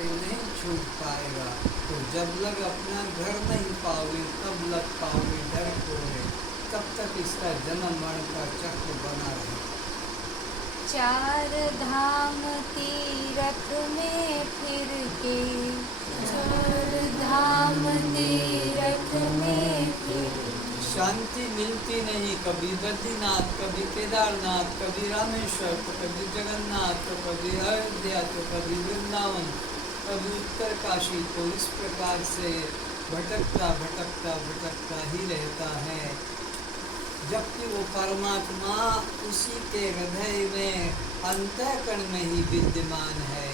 से नहीं छूट पाएगा। तो जब लग अपना घर नहीं पाओगे तब लग पाओगे डर को है, तब तक इसका जन्म मरण का चक्र बना रहे। चार धाम तीरथ में फिर के, चार धाम तीरथ में फिर शांति मिलती नहीं, कभी बद्रीनाथ, कभी केदारनाथ, कभी रामेश्वर, तो कभी जगन्नाथ, तो कभी अयोध्या, तो कभी वृंदावन, कभी उत्तर काशी। तो इस प्रकार से भटकता भटकता भटकता ही रहता है, जबकि वो परमात्मा उसी के हृदय में अंतःकरण में ही विद्यमान है।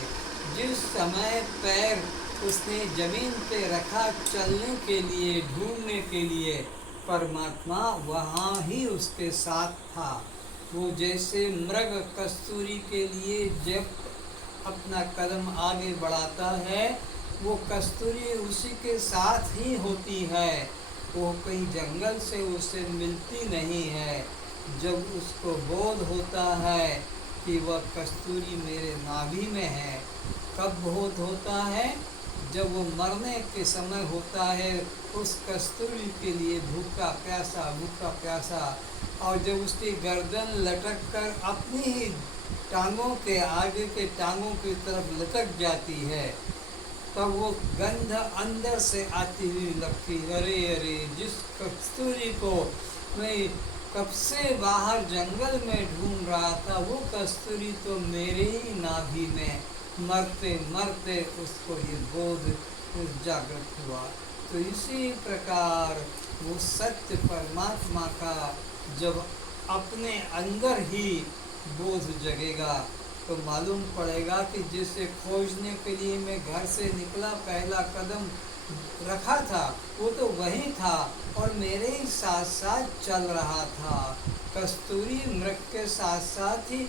जिस समय पैर उसने जमीन पे रखा चलने के लिए, ढूंढने के लिए, परमात्मा वहाँ ही उसके साथ था। वो जैसे मृग कस्तूरी के लिए जब अपना कदम आगे बढ़ाता है, वो कस्तूरी उसी के साथ ही होती है, वो कहीं जंगल से उसे मिलती नहीं है। जब उसको बोध होता है कि वह कस्तूरी मेरे नाभि में है, कब बोध होता है? जब वो मरने के समय होता है, उस कस्तूरी के लिए भूखा प्यासा, और जब उसकी गर्दन लटक कर अपनी ही टांगों के आगे के टांगों की तरफ लटक जाती है, तब वो गंध अंदर से आती हुई लगती, अरे अरे, जिस कस्तूरी को मैं कब से बाहर जंगल में ढूंढ रहा था, वो कस्तूरी तो मेरे ही नाभि में। मरते मरते उसको ये बोध जागृत हुआ। तो इसी प्रकार वो सत्य परमात्मा का जब अपने अंदर ही बोध जगेगा, तो मालूम पड़ेगा कि जिसे खोजने के लिए मैं घर से निकला, पहला कदम रखा था, वो तो वही था और मेरे ही साथ साथ चल रहा था। कस्तूरी मृग के साथ साथ ही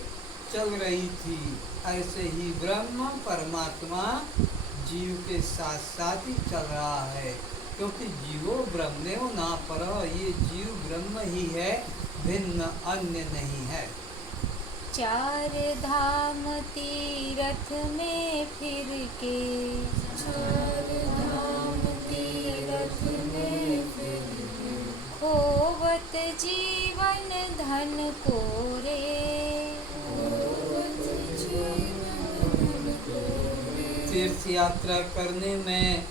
चल रही थी। ऐसे ही ब्रह्म परमात्मा जीव के साथ साथ ही चल रहा है, क्योंकि जीवो ब्रह्मो ना पर, ये जीव ब्रह्म ही है, भिन्न अन्य नहीं है। चार धाम तीरथ में फिर के, चार धाम तीरथ में फिर के, खोवत जीवन धन को रे, खोवत जीवन धन को रे। तीर्थ यात्रा करने में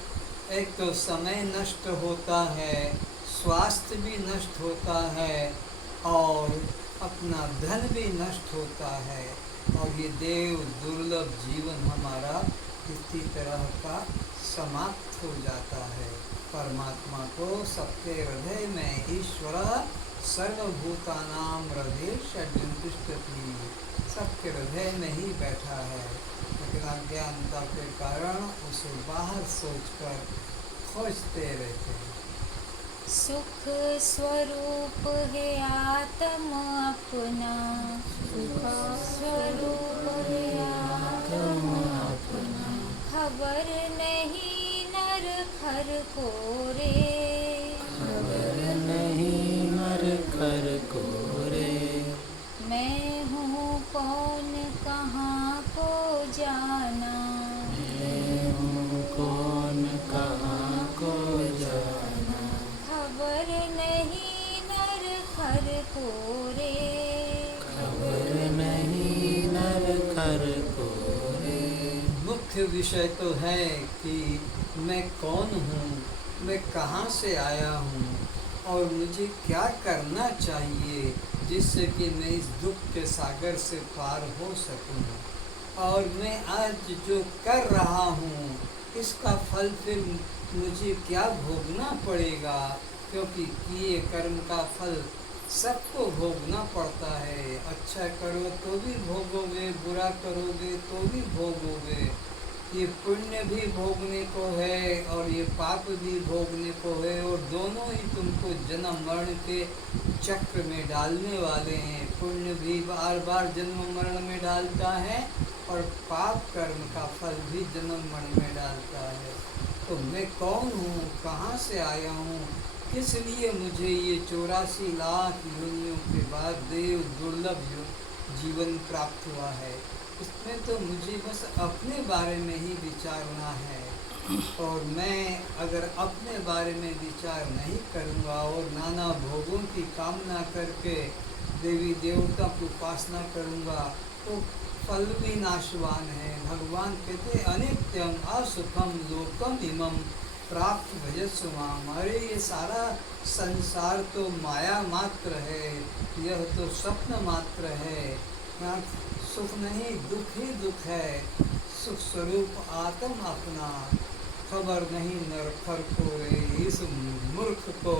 एक तो समय नष्ट होता है, स्वास्थ्य भी नष्ट होता है और अपना धन भी नष्ट होता है, और ये देव दुर्लभ जीवन हमारा इसी तरह का समाप्त हो जाता है। परमात्मा को सबके हृदय में ईश्वर सर्वभूतानां हृदये षड्विंशतिष्ठति, सबके हृदय में ही बैठा है, लेकिन अज्ञानता के कारण उसे बाहर सोचकर खोजते रहते हैं। सुख स्वरूप है आत्म अपना, सुख स्वरूप है आत्म अपना, खबर नहीं नर खर को रे, खबर नहीं नर खर को रे। मैं हूँ कौन कहाँ को जाना, मैं हूँ कौन कहाँ को जाना, खबर नहीं नर खर को रे, खबर नहीं नर खर को रे। मुख्य विषय तो है कि मैं कौन हूँ, मैं कहाँ से आया हूँ और मुझे क्या करना चाहिए, जिससे कि मैं इस दुख के सागर से पार हो सकूँ, और मैं आज जो कर रहा हूँ इसका फल फिर मुझे क्या भोगना पड़ेगा, क्योंकि किए कर्म का फल सबको भोगना पड़ता है। अच्छा करो तो भी भोगोगे, बुरा करोगे तो भी भोगोगे। ये पुण्य भी भोगने को है और ये पाप भी भोगने को है, और दोनों ही तुमको जन्म मरण के चक्र में डालने वाले हैं। पुण्य भी बार बार जन्म मरण में डालता है और पाप कर्म का फल भी जन्म मरण में डालता है। तो मैं कौन हूँ, कहाँ से आया हूँ, किस लिए मुझे ये 84 लाख योनियों के बाद देव दुर्लभ जीवन प्राप्त हुआ है, इसमें तो मुझे बस अपने बारे में ही विचारना और मैं अगर अपने बारे में विचार नहीं करूँगा और नाना भोगों की कामना करके देवी देवता की उपासना करूँगा तो फल भी नाशवान है। भगवान कहते अनित्यम असुखम लोकम इमम प्राप्त भजस्व माम। अरे ये सारा संसार तो माया मात्र है, यह तो स्वप्न मात्र है। यहाँ सुख नहीं दुख ही दुख है। सुख स्वरूप आत्म अपना, खबर नहीं नरखर को रे इस मूर्ख को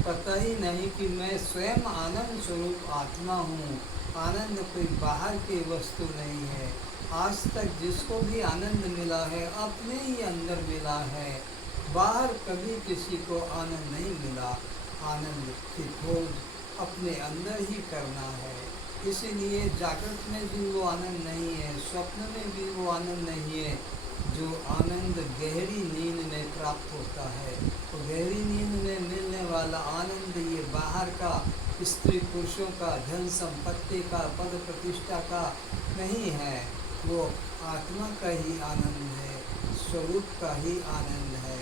पता ही नहीं कि मैं स्वयं आनंद स्वरूप आत्मा हूँ। आनंद कोई बाहर की वस्तु नहीं है। आज तक जिसको भी आनंद मिला है अपने ही अंदर मिला है, बाहर कभी किसी को आनंद नहीं मिला। आनंद की खोज अपने अंदर ही करना है। इसीलिए जागृत में भी वो आनंद नहीं है, स्वप्न में भी वो आनंद नहीं है। जो आनंद गहरी नींद में प्राप्त होता है, तो गहरी नींद में मिलने वाला आनंद ये बाहर का, स्त्री पुरुषों का, धन संपत्ति का, पद प्रतिष्ठा का नहीं है। वो आत्मा का ही आनंद है, स्वरूप का ही आनंद है।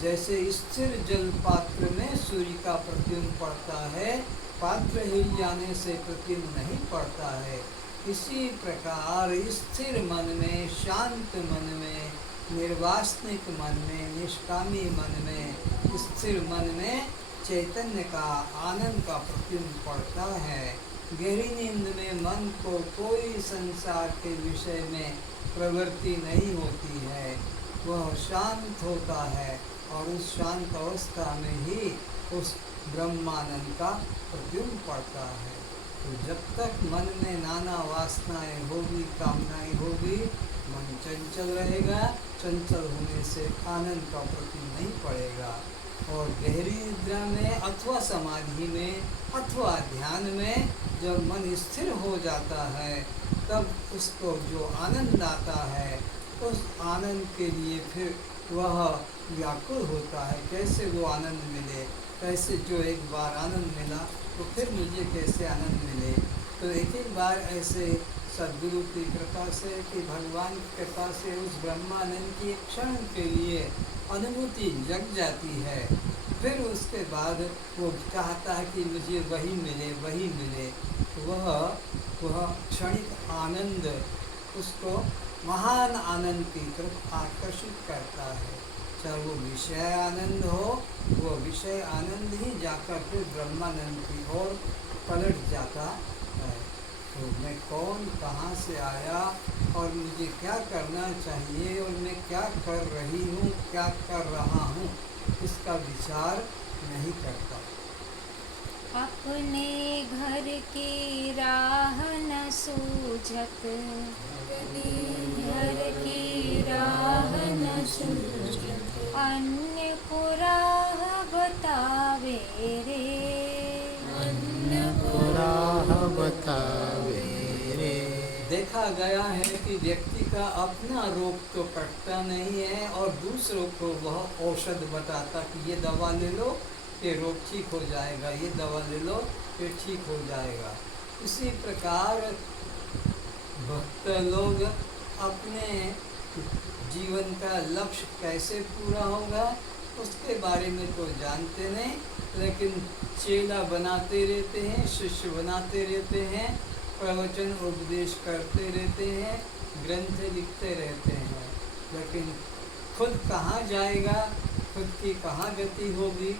जैसे स्थिर जल पात्र में सूर्य का प्रतिबिंब पड़ता है, पात्र हिल जाने से प्रतिबिंब नहीं पड़ता है। इसी प्रकार स्थिर मन में, शांत मन में, निर्वासनिक मन में, निष्कामी मन में, स्थिर मन में चैतन्य का, आनंद का प्रतिबिंब पड़ता है। गहरी नींद में मन को कोई संसार के विषय में प्रवृत्ति नहीं होती है, वह शांत होता है और उस शांत अवस्था में ही उस ब्रह्मानंद का प्रतिबिंब पड़ता है। तो जब तक मन में नाना वासनाएं होगी, कामनाएं होगी, मन चंचल रहेगा। चंचल होने से आनंद का प्रतिबिंब नहीं पड़ेगा। और गहरी निद्रा में अथवा समाधि में अथवा ध्यान में जब मन स्थिर हो जाता है, तब उसको जो आनंद आता है, उस आनंद के लिए फिर वह व्याकुल होता है। कैसे वो आनंद मिले, कैसे जो एक बार आनंद मिला तो फिर मुझे कैसे आनंद मिले। तो एक एक बार ऐसे सद्गुरु की कृपा से, कि भगवान की कृपा से उस ब्रह्मानंद की एक क्षण के लिए अनुभूति जग जाती है। फिर उसके बाद वो चाहता है कि मुझे वही मिले, वही मिले। तो वह क्षणिक आनंद उसको महान आनंद की तरफ आकर्षित करता है। चाहे वो विषय आनंद हो, वो विषय आनंद ही जाकर फिर ब्रह्मानंद की ओर पलट जाता है। तो मैं कौन, कहाँ से आया और मुझे क्या करना चाहिए और मैं क्या कर रही हूँ, क्या कर रहा हूँ, इसका विचार नहीं करता। अपने घर की राह न सूझत, घर की राह न सूझत, अन्य को राह बतावे रे, अन्य को राह बतावे रे। देखा गया है कि व्यक्ति का अपना रोग तो कटता नहीं है और दूसरों को वह औषध बताता कि ये दवा ले लो, ये रोग ठीक हो जाएगा, ये दवा ले लो, ये ठीक हो जाएगा। इसी प्रकार भक्त लोग अपने जीवन का लक्ष्य कैसे पूरा होगा उसके बारे में तो जानते नहीं, लेकिन चेला बनाते रहते हैं, शिष्य बनाते रहते हैं, प्रवचन उपदेश करते रहते हैं, ग्रंथ लिखते रहते हैं, लेकिन खुद कहाँ जाएगा, खुद की कहाँ गति होगी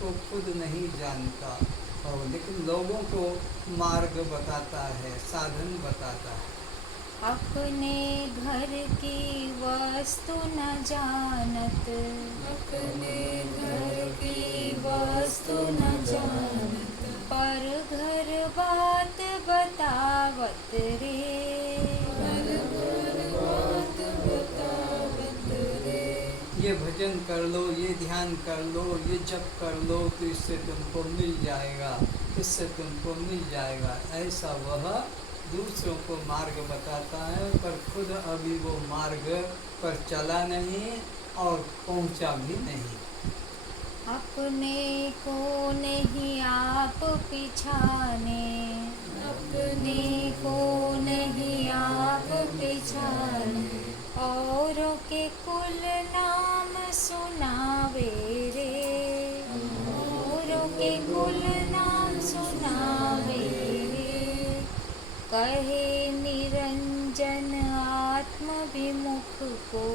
तो खुद नहीं जानता। और लेकिन लोगों को मार्ग बताता है, साधन बताता है। अपने घर की वस्तु न जानत, अपने घर की वस्तु न जानत, पर घर बात बतावत रे, पर घर बात बतावत रे। ये भजन कर लो, ये ध्यान कर लो, ये जप कर लो तो इससे तुमको मिल जाएगा, इससे तुमको मिल जाएगा। ऐसा वह दूसरों को मार्ग बताता है, पर खुद अभी वो मार्ग पर चला नहीं और पहुंचा भी नहीं। अपने को नहीं आप पिछाने, अपने को नहीं आप पिछाने, औरों के कुल नाम सुनावे रे, औरों के कुल नाम सुनावे रे। कहे निरंजन आत्म विमुख को,